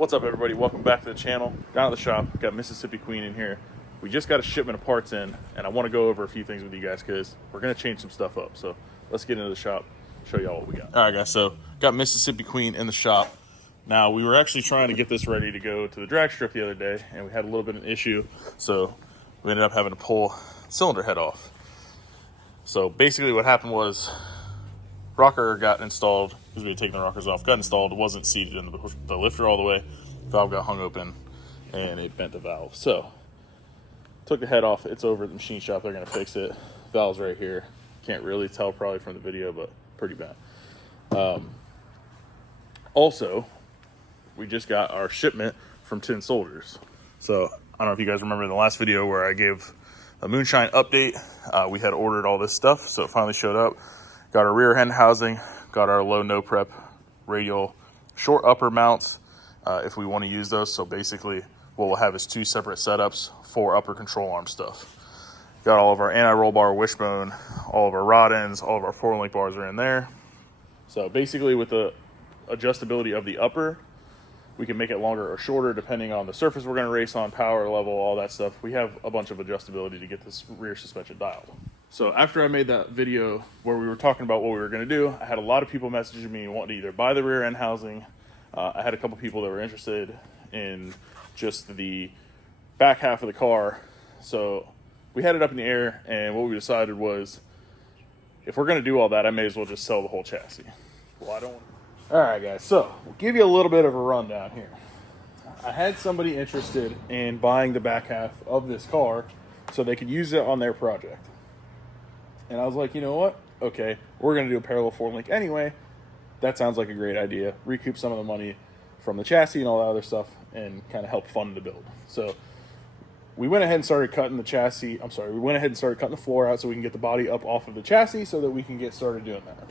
What's up, everybody? Welcome back to the channel. Down at the shop, got Mississippi Queen in here. We just got a shipment of parts in, and I want to go over a few things with you guys because we're going to change some stuff up. So let's get into the shop, show y'all what we got. All right, guys, so got Mississippi Queen in the shop. Now, we were actually trying to get this ready to go to the drag strip the other day, and we had a little bit of an issue, so we ended up having to pull the cylinder head off. So basically what happened was rocker got installed, because we had taken the rockers off, got installed, wasn't seated in the lifter all the way, valve got hung open, and it bent the valve. So, took the head off, it's over at the machine shop, they're going to fix it. Valve's right here. Can't really tell probably from the video, but pretty bad. Also, we just got our shipment from Tin Soldiers. So, I don't know if you guys remember the last video where I gave a Moonshine update. We had ordered all this stuff, so it finally showed up. Got our rear end housing, got our low no prep radial short upper mounts if we want to use those. So basically what we'll have is two separate setups for upper control arm stuff. Got all of our anti-roll bar wishbone, all of our rod ends, all of our 4-link bars are in there. So basically with the adjustability of the upper, we can make it longer or shorter depending on the surface we're going to race on, power level, all that stuff. We have a bunch of adjustability to get this rear suspension dialed. So after I made that video where we were talking about what we were going to do, I had a lot of people messaging me wanting to either buy the rear end housing. I had a couple people that were interested in just the back half of the car. So we had it up in the air, and what we decided was if we're going to do all that, I may as well just sell the whole chassis. Well, I don't want to. All right, guys, so we'll give you a little bit of a rundown here. I had somebody interested in buying the back half of this car so they could use it on their project. And I was like, you know what? Okay, we're going to do a parallel 4-link anyway. That sounds like a great idea. Recoup some of the money from the chassis and all that other stuff and kind of help fund the build. So we went ahead and started cutting the chassis. We went ahead and started cutting the floor out so we can get the body up off of the chassis so that we can get started doing that.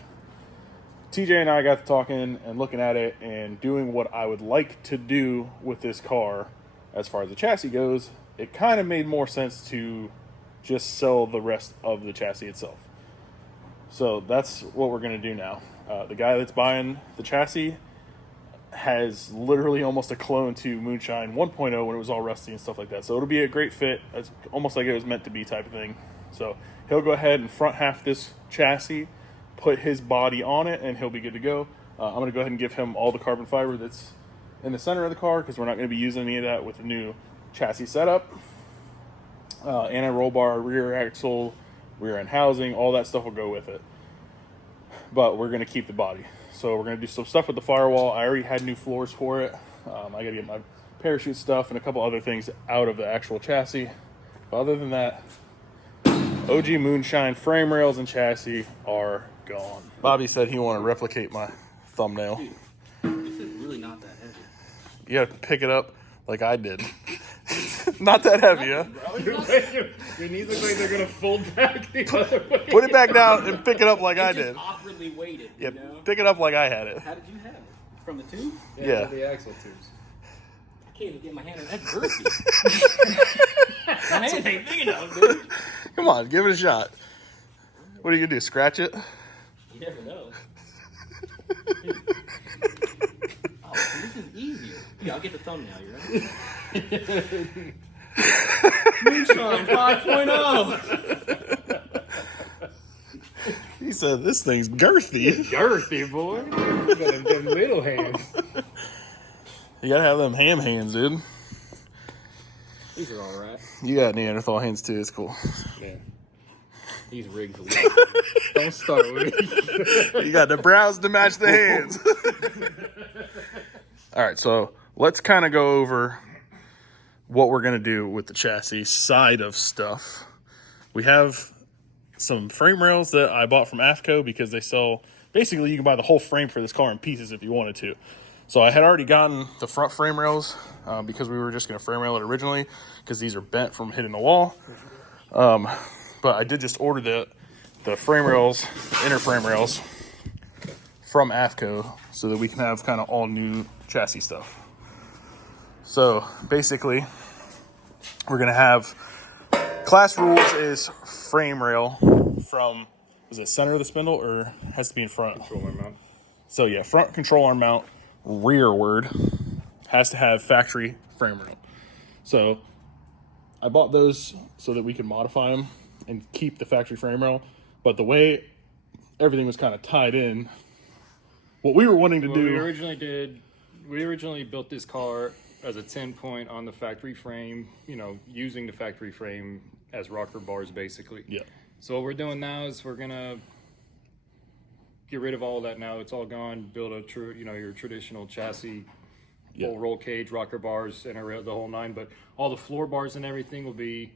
TJ and I got to talking and looking at it and doing what I would like to do with this car as far as the chassis goes. It kind of made more sense to just sell the rest of the chassis itself. So that's what we're going to do now. The guy that's buying the chassis has literally almost a clone to Moonshine 1.0 when it was all rusty and stuff like that. So it'll be a great fit. It's almost like it was meant to be type of thing. So he'll go ahead and front half this chassis, put his body on it, and he'll be good to go. I'm going to go ahead and give him all the carbon fiber that's in the center of the car because we're not going to be using any of that with the new chassis setup. Anti-roll bar, rear axle, rear end housing, all that stuff will go with it. But we're going to keep the body. So we're going to do some stuff with the firewall. I already had new floors for it. I got to get my parachute stuff and a couple other things out of the actual chassis. But other than that, OG Moonshine frame rails and chassis are gone. Bobby said he wanted to replicate my thumbnail. Dude, this is really not that heavy. You got to pick it up like I did. Not that heavy, huh? Your knees look like they're gonna fold back the other way. Put it back down and pick it up like I did. Awkwardly weighted. Yeah, You know? pick it up like I had it. How did you have it? From the tube? Yeah. The axle tubes. I can't even get my hand on that. That's girthy. My hand ain't big enough, dude. Come on, give it a shot. What are you gonna do? Scratch it? You never know. Oh, so this is easier. Yeah, I'll get the thumbnail. You ready? Moonshine 5.0. He said this thing's girthy. Girthy, boy. You got them little hands. You gotta have them ham hands, dude. These are all right. You got Neanderthal hands too. It's cool. Yeah. These rigs are low. Don't start with me. You got the brows to match the hands. All right, so let's kind of go over what we're going to do with the chassis side of stuff. We have some frame rails that I bought from AFCO because they sell, basically you can buy the whole frame for this car in pieces if you wanted to. So I had already gotten the front frame rails because we were just going to frame rail it originally because these are bent from hitting the wall. But I did just order the frame rails, the inner frame rails from AFCO so that we can have kind of all new chassis stuff. So basically, we're going to have class rules is frame rail from, is it center of the spindle or has to be in front? Control arm mount. So yeah, front control arm mount, rearward has to have factory frame rail. So I bought those so that we can modify them and keep the factory frame rail. But the way everything was kind of tied in, what we were wanting to do. We originally built this car as a 10-point on the factory frame, you know, using the factory frame as rocker bars basically. Yeah. So what we're doing now is we're gonna get rid of all of that now. It's all gone. Build a true, you know, your traditional chassis, full roll cage, rocker bars, and the whole nine. But all the floor bars and everything will be.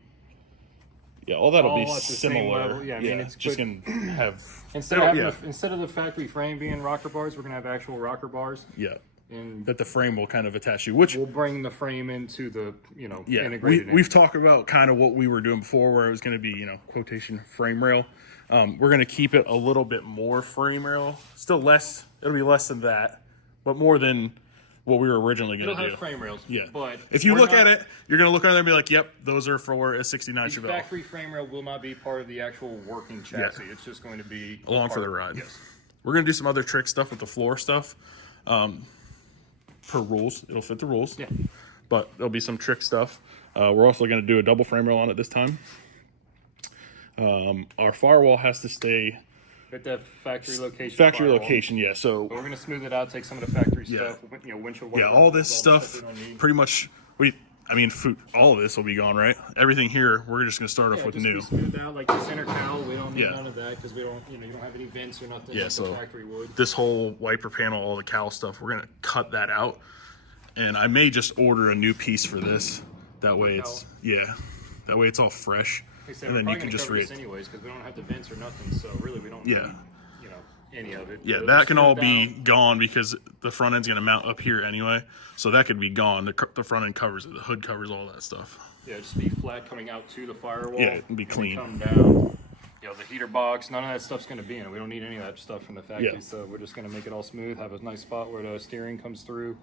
Yeah, all that'll be at the same similar. level. Yeah, I mean, it's just good. gonna have Instead of the factory frame being rocker bars, we're gonna have actual rocker bars. Yeah. And that the frame will kind of attach to, which we'll bring the frame into the, you know, yeah, integrated. we've talked about kind of what we were doing before, where it was going to be, you know, quotation frame rail. We're going to keep it a little bit more frame rail, still less. It'll be less than that, but more than what we were originally going to do. It'll have frame rails. Yeah, but if you look at it, you're going to look at it and be like, "Yep, those are for a '69 the Chevelle." Factory frame rail will not be part of the actual working chassis. It's just going to be along for the ride. Yes. We're going to do some other trick stuff with the floor stuff. Per rules, it'll fit the rules. Yeah. But there'll be some trick stuff. We're also going to do a double frame rail on it this time. Our firewall has to stay at that factory location. Factory firewall. location, yeah. So but we're going to smooth it out, take some of the factory stuff, you know, windshield wipers, all this stuff, pretty much. All of this will be gone, right? Everything here, we're just going to start off with just new. Be smoothed out, like the center cowl. We don't need Yeah. none of that because we don't, you know, you don't have any vents or nothing. Yeah, like so the factory would. this whole wiper panel, all the cowl stuff, we're going to cut that out. And I may just order a new piece for this. That way that way it's all fresh. Like I said, and then we're you can just cover this anyways because we don't have the vents or nothing. So really, we don't. Yeah. Need, you know, any of it. Yeah, It'll that just can all smooth be down. gone because the front end's going to mount up here anyway. So that could be gone. The front end covers it. The hood covers all that stuff. Yeah, just be flat coming out to the firewall. Yeah, it'd be and clean. Come down. You know, the heater box, none of that stuff's going to be in it. We don't need any of that stuff from the factory. Yeah. So we're just going to make it all smooth, have a nice spot where the steering comes through,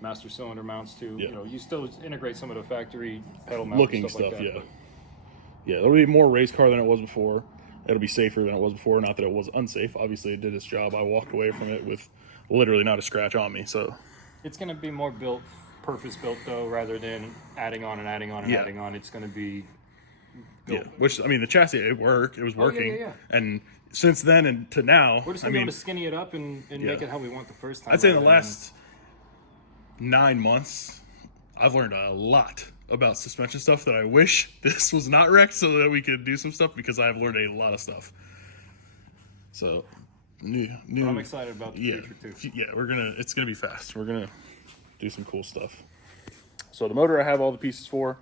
master cylinder mounts to. Yeah. You know, you still integrate some of the factory pedal mounts Looking and stuff, stuff, like that, yeah. but Yeah, it'll be more race car than it was before. It'll be safer than it was before. Not that it was unsafe. Obviously, it did its job. I walked away from it with literally not a scratch on me. So it's going to be more purpose built though, rather than adding on and adding on and Yeah. adding on. It's going to be yeah, which I mean, the chassis it worked. It was working, yeah. and since then and to now, we're just going to be able to skinny it up and make it how we want the first time. I'd say in the rather than- last 9 months, I've learned a lot about suspension stuff that I wish this was not wrecked so that we could do some stuff, because I've learned a lot of stuff. So, new. I'm excited about the future too. Yeah, it's gonna be fast. We're gonna do some cool stuff. So the motor I have all the pieces for.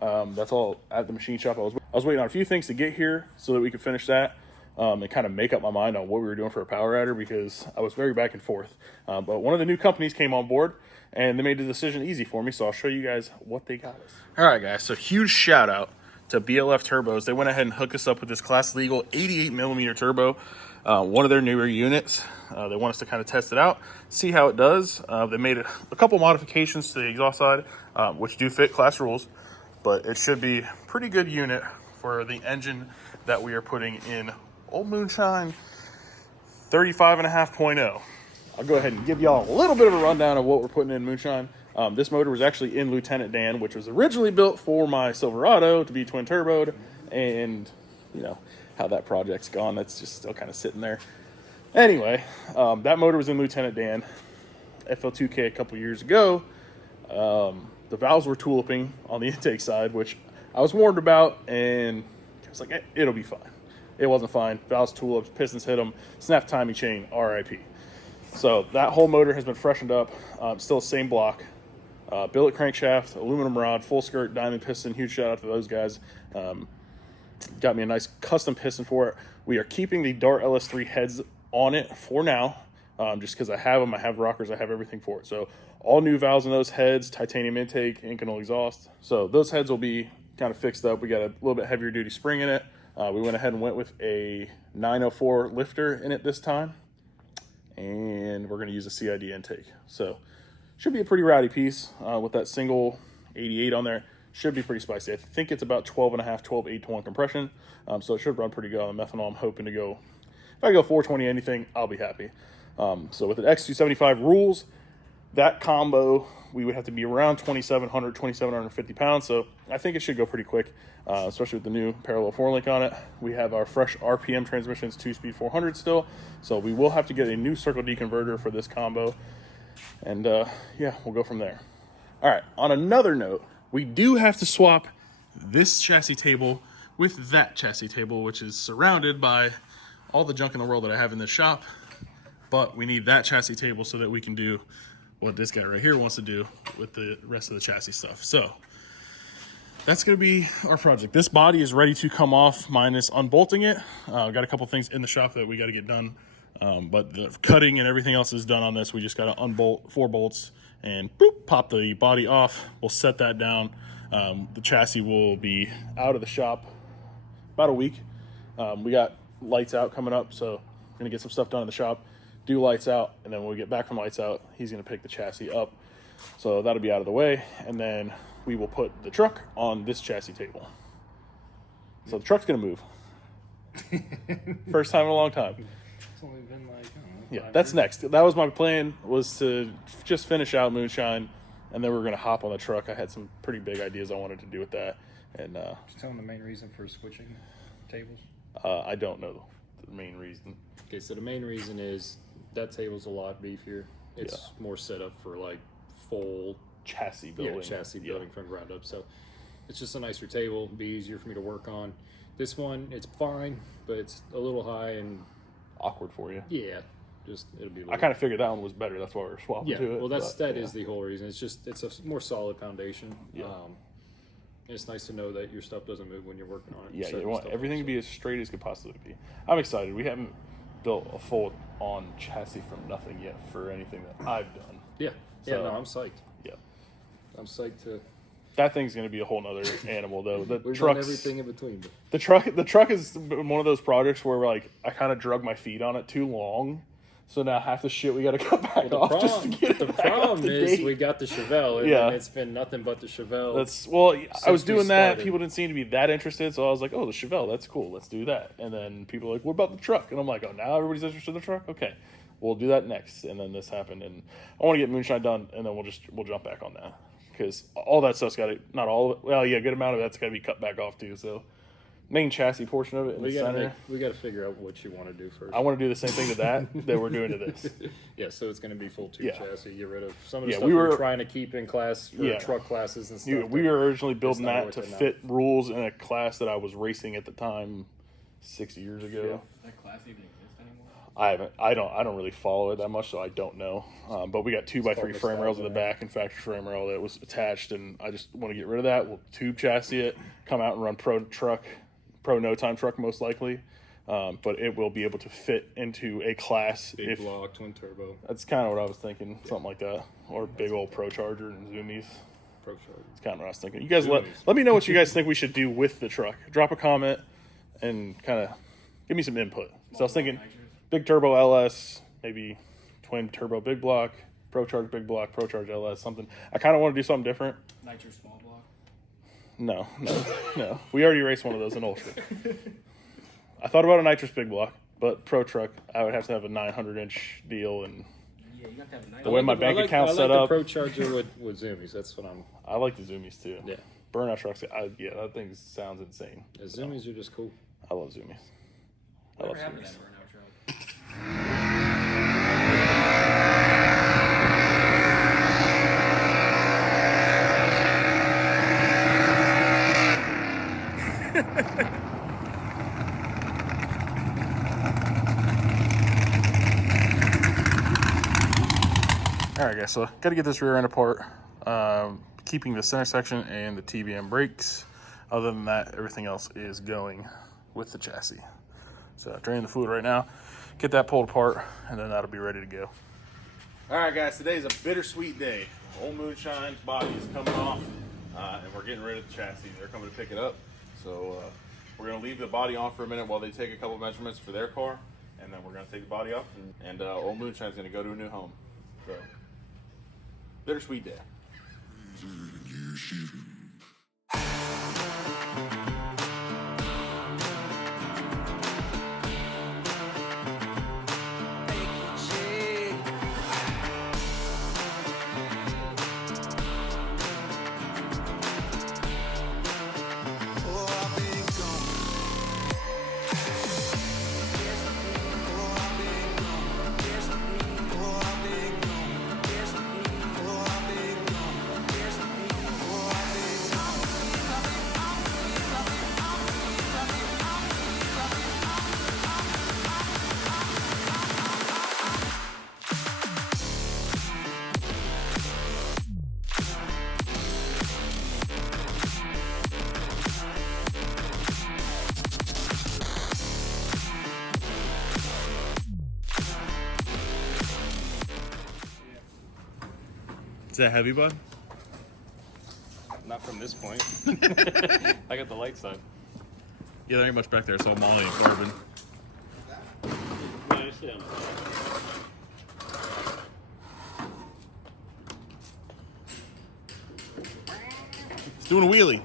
That's all at the machine shop. I was waiting on a few things to get here so that we could finish that. And kind of make up my mind on what we were doing for a power adder, because I was very back and forth. But one of the new companies came on board and they made the decision easy for me. So I'll show you guys what they got us. All right, guys. So huge shout out to BLF Turbos. They went ahead and hooked us up with this class legal 88 millimeter turbo, one of their newer units. They want us to kind of test it out, see how it does. They made a couple modifications to the exhaust side, which do fit class rules, but it should be a pretty good unit for the engine that we are putting in old Moonshine 35.5.0. I'll go ahead and give y'all a little bit of a rundown of what we're putting in Moonshine. This motor was actually in Lieutenant Dan, which was originally built for my Silverado to be twin turboed, and you know how that project's gone. That's just still kind of sitting there. Anyway, that motor was in Lieutenant Dan FL2K a couple years ago. The valves were tulipping on the intake side, which I was warned about, and I was like, it'll be fine. It wasn't fine. Valves tulips, pistons hit them, snapped timing chain, RIP. So that whole motor has been freshened up. Still the same block. Billet crankshaft, aluminum rod, full skirt, diamond piston. Huge shout out to those guys. Got me a nice custom piston for it. We are keeping the Dart LS3 heads on it for now, just because I have them. I have rockers. I have everything for it. So all new valves in those heads, titanium intake, Inconel exhaust. So those heads will be kind of fixed up. We got a little bit heavier duty spring in it. We went ahead and went with a 904 lifter in it this time. And we're going to use a CID intake. So should be a pretty rowdy piece with that single 88 on there. Should be pretty spicy. I think it's about 12.5, 12 8-to-1 compression. So it should run pretty good on the methanol. I'm hoping to go, if I go 420 anything, I'll be happy. So with the X275 rules, that combo, we would have to be around 2,750 pounds. So I think it should go pretty quick, especially with the new parallel 4-link on it. We have our fresh RPM transmissions, 2-speed 400 still. So we will have to get a new Circle D converter for this combo. And yeah, we'll go from there. All right, on another note, we do have to swap this chassis table with that chassis table, which is surrounded by all the junk in the world that I have in this shop. But we need that chassis table so that we can do what this guy right here wants to do with the rest of the chassis stuff. So that's going to be our project. This body is ready to come off minus unbolting it. Got a couple things in the shop that we got to get done. But the cutting and everything else is done on this. We just got to unbolt 4 bolts and boop, pop the body off. We'll set that down. The chassis will be out of the shop about a week. We got lights out coming up, so I'm going to get some stuff done in the shop, do lights out, and then when we get back from lights out, he's going to pick the chassis up. So that'll be out of the way, and then we will put the truck on this chassis table. So the truck's going to move. First time in a long time. It's only been like, I don't know, Yeah, that's next. That was my plan, was to just finish out Moonshine, and then we're going to hop on the truck. I had some pretty big ideas I wanted to do with that. And Just tell them the main reason for switching tables. I don't know the main reason. Okay, so the main reason is that table's a lot beefier. It's more set up for like full Chassis building. chassis building from ground up. So it's just a nicer table, be easier for me to work on. This one, it's fine, but it's a little high and Awkward for you. yeah, just it'll be. A little, I kind of figured that one was better. That's why we're swapping to it. well, that but, is the whole reason. It's a more solid foundation. Yeah. It's nice to know that your stuff doesn't move when you're working on it. Yeah, Setting you want stuff everything to up, be as straight as could possibly be. I'm excited. We haven't built a full-on chassis from nothing yet for anything that I've done. Yeah, So- no, I'm psyched. Yeah. I'm psyched to. That thing's going to be a whole nother animal, though. The We've truck's, done everything in between. But the truck is one of those projects where like I kind of drug my feet on it too long, so now half the shit we got to cut back off just to get it the back up problem to is date. we got the Chevelle, and Yeah. it's been nothing but the Chevelle. That's I was Since we doing that. started. People didn't seem to be that interested, so I was like, "Oh, the Chevelle, that's cool. Let's do that." And then people were like, "What about the truck?" And I'm like, "Oh, now everybody's interested in the truck. Okay, we'll do that next." And then this happened, and I want to get Moonshine done, and then we'll jump back on that because all that stuff's got to not all of it. Well, yeah, a good amount of that's got to be cut back off too. So main chassis portion of it in the center. We got to figure out what you want to do first. I want to do the same thing to that we're doing to this. Yeah, so it's going to be full tube Yeah. chassis. Get rid of some of the Yeah, stuff we we were were- trying to keep in class for Yeah. truck classes and stuff. We were originally building not that worth to it now. fit rules in a class that I was racing at the time 6 years ago. Yeah. Does that class even exist anymore? I don't really follow it that much, so I don't know. But we got 2x3 called frame rails in the nostalgia. back and factory frame rail that was attached, and I just want to get rid of that. We'll tube chassis it, come out and run pro no time truck most likely, but it will be able to fit into a class. Big if block, twin turbo, that's kind of what I was thinking, something like that, or big old Pro Charger and Zoomies. Pro Charger. That's kind of what I was thinking. You guys let Zoomies. me know what you guys think we should do with the truck. Drop a comment and kind of give me some input. So I was thinking big turbo LS, maybe twin turbo big block, Pro Charge big block, Pro Charge LS, something. I kind of want to do something different. Nitro small block. No. We already raced one of those in Ultra. I thought about a nitrous big block, but Pro Truck, I would have to have a 900-inch deal, and Yeah, you have to have a nice. The way my bank account's I set like up. the Pro Charger with Zoomies. That's what I'm. I like the Zoomies too. Yeah, Burnout trucks, that thing sounds insane. the Zoomies are just cool. I love Zoomies. I love Whatever happened to Zoomies. that burnout truck? All right, guys, so got to get this rear end apart, keeping the center section and the TBM brakes. Other than that, everything else is going with the chassis. So draining the fluid right now, get that pulled apart, and then that'll be ready to go. All right, guys, today's a bittersweet day. Old Moonshine's body is coming off, and we're getting rid of the chassis. They're coming to pick it up. So we're going to leave the body on for a minute while they take a couple measurements for their car, and then we're going to take the body off, and Old Moonshine's going to go to a new home. So bittersweet day. Is that heavy, bud? Not from this point. I got the light side. Yeah, there ain't much back there. It's all Molly and carbon. No, just sit on It's doing a wheelie.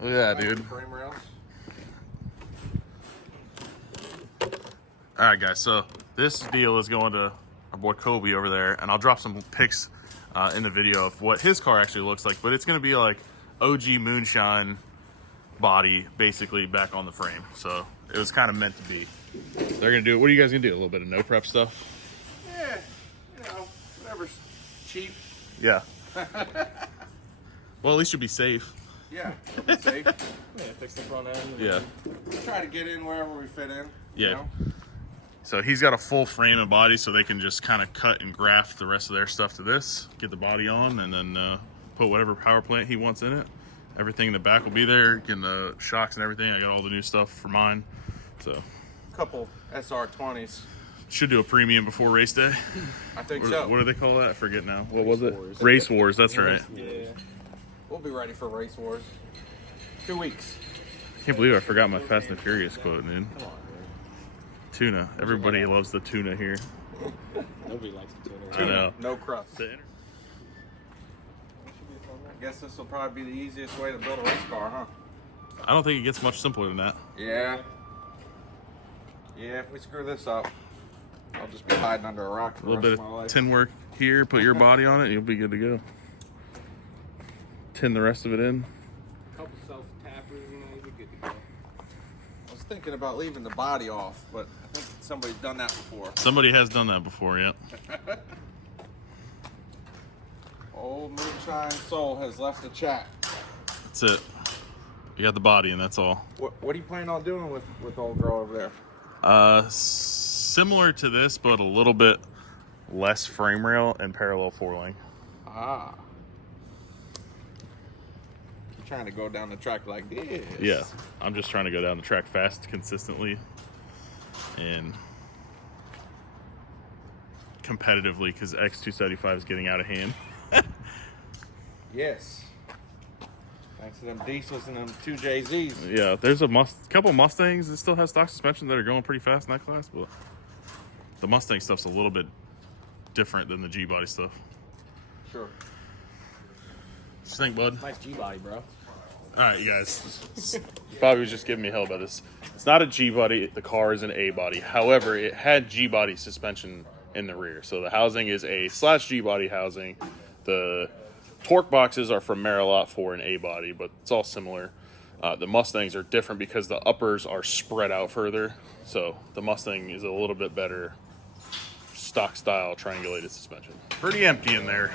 Look at that, dude. Frame rails. All right, guys. So this deal is going to our boy Kobe over there, and I'll drop some pics in the video of what his car actually looks like. But it's going to be like OG Moonshine body, basically back on the frame. So it was kind of meant to be. They're going to do it. What are you guys going to do? A little bit of no prep stuff? Yeah, you know, whatever's cheap. Yeah. Well, at least you'll be safe. Yeah, it'll be safe. Yeah, fix the front end. Yeah. Try to get in wherever we fit in. Yeah. You know? So he's got a full frame and body, so they can just kind of cut and graft the rest of their stuff to this, get the body on, and then put whatever power plant he wants in it. Everything in the back will be there, getting the shocks and everything. I got all the new stuff for mine. So Couple SR20s. should do a premium before race day. I think What, so. what do they call that? I forget now. What was it? Wars. Race Wars, that's right. Yeah. We'll be ready for Race Wars. 2 weeks. Can't believe I forgot my Fast and Furious quote, dude. Come on, man. Tuna. Everybody loves the tuna here. Nobody likes the tuner. I know. No crust. The I guess this will probably be the easiest way to build a race car, huh? I don't think it gets much simpler than that. Yeah. Yeah, if we screw this up, I'll just be hiding under a rock for A the little rest bit of my of life. tin work here, put your body on it, and you'll be good to go. Tin the rest of it in. Couple self tappers and you'll be good to go. I was thinking about leaving the body off, but I think somebody's done that before. Somebody has done that before, yep. Old Moonshine Soul has left the chat. That's it. You got the body, and that's all. What are you planning on doing with old girl over there? Similar to this, but a little bit less frame rail and parallel four link. Ah. You're trying to go down the track like this. Yeah, I'm just trying to go down the track fast, consistently, and competitively, because X275 is getting out of hand. Yes. Thanks to them diesels and them 2JZs. Yeah, there's a couple Mustangs that still have stock suspension that are going pretty fast in that class, but the Mustang stuff's a little bit different than the G-body stuff. Sure. What you think, bud? Nice G-body, bro. All right, you guys. Bobby was just giving me hell about this. It's not a G-body. The car is an A-body. However, it had G-body suspension in the rear. So the housing is A/G-body housing. The torque boxes are from Merillat for an A-body, but it's all similar. The Mustangs are different because the uppers are spread out further. So the Mustang is a little bit better stock style triangulated suspension. Pretty empty in there.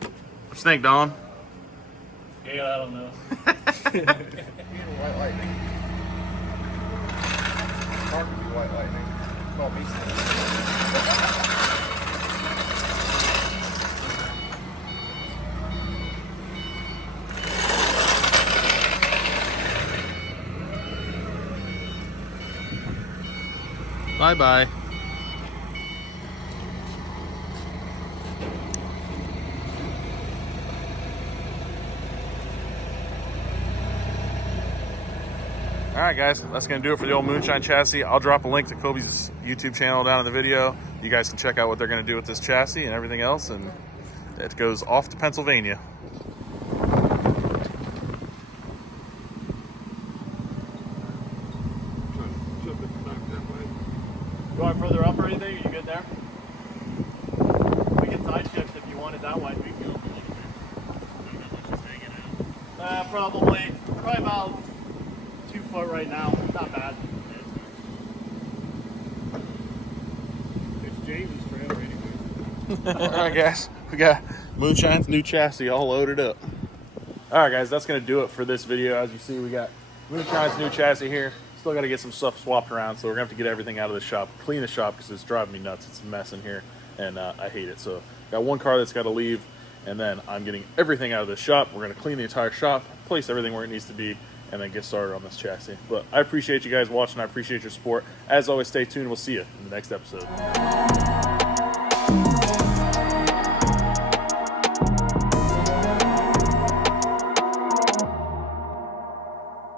What you think, Don? Yeah, I don't know. White lightning. Car could be white lightning. Call me Bye-bye. All right, guys, that's going to do it for the old Moonshine chassis. I'll drop a link to Kobe's YouTube channel down in the video. You guys can check out what they're going to do with this chassis and everything else, and it goes off to Pennsylvania. Going further up or anything? Are you good there? We can side shift if you want it that way. We can go. Probably about 2 foot right now. Not bad. It's James' trailer anyway. All right, guys, we got Moonshine's new chassis all loaded up. All right, guys, that's going to do it for this video. As you see, we got Moonshine's new chassis here. Still got to get some stuff swapped around, so we're going to have to get everything out of the shop, clean the shop, because it's driving me nuts. It's a mess in here, and I hate it. So got one car that's got to leave, and then I'm getting everything out of the shop. We're going to clean the entire shop, place everything where it needs to be, and then get started on this chassis. But I appreciate you guys watching. I appreciate your support. As always, stay tuned. We'll see you in the next episode.